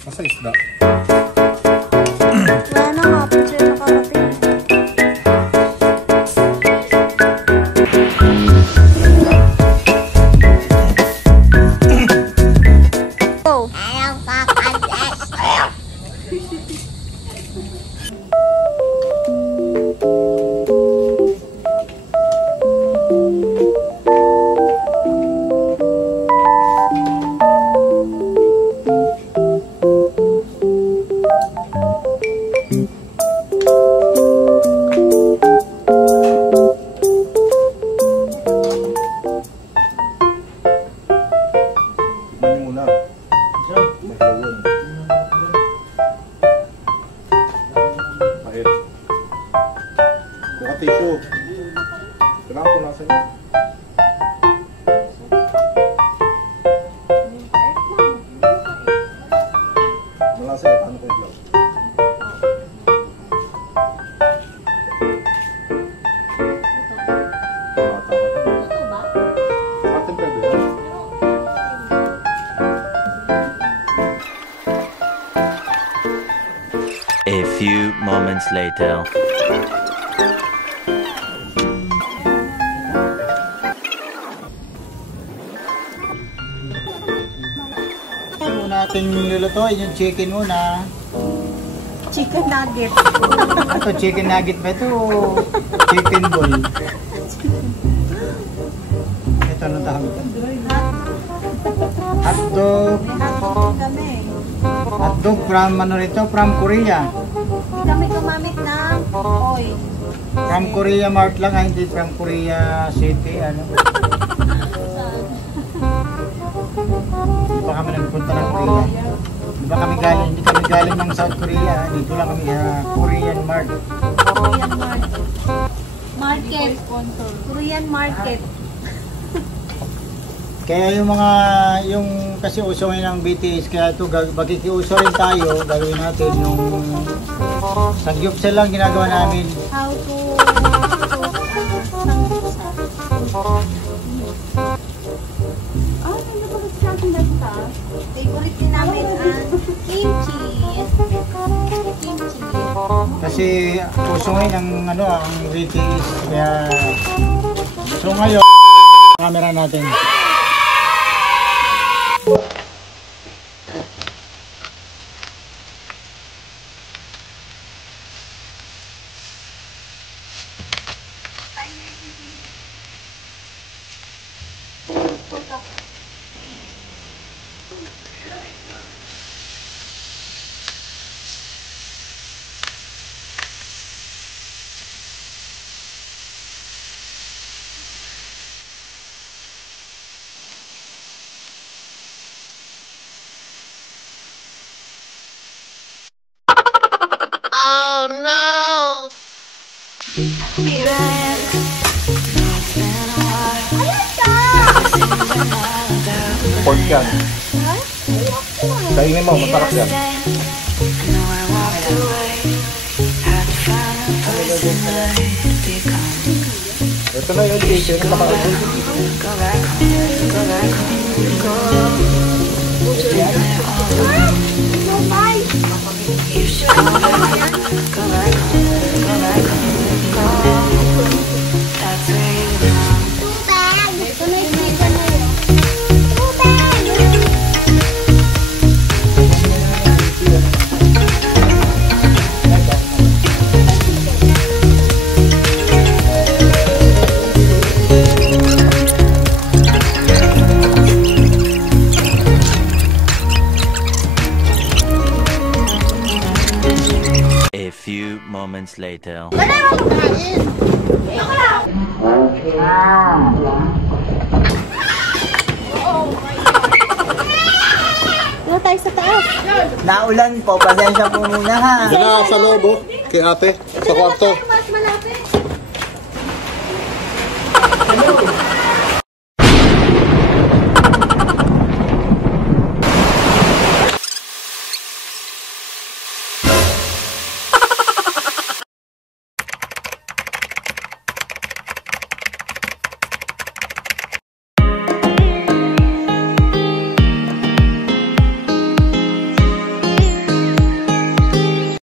Masa isda? Wala na nga po sa'yo nakarating. Go! Ayaw kakadas! Ayaw! Tissue. Kailangan po nasa inyo. Malasa eh, paano ko yung vlog? Ito ba? Atin pwede yan. A few moments later. Natin lulutuin yung chicken muna. Chicken nugget. Ito chicken nugget ba ito? Chicken ball. Ito anong tawag ito? Hotdog. Hotdog kami. Hotdog from ano rito? From Korea. Hindi kami gumamit ng oil. From Korea Mart lang, hindi from Korea City. Ano? Hindi pa kami nagpunta ng Korea. Hindi kami galing ng South Korea. Dito lang kami sa Korean Mart. Korean market. Market. Korean market. Kaya yung kasi uso ngayon ng BTS, kaya ito magkikiuso rin tayo, gagawin natin yung sangyupsal lang ginagawa namin. How to favorite din namin ang kimchi. Kimchi. Kasi uso ngayon ang BTS, kaya so ngayon camera natin. Oh no! Pork yan. Kainin mo, masarap yan. Ito na yung chicken na makaroon. A few moments later. Dito tayo sa taas. Naulan po, pasensya po muna ha. Yan na sa loob, oh. Kay ate, sa kwarto. Mas malapit.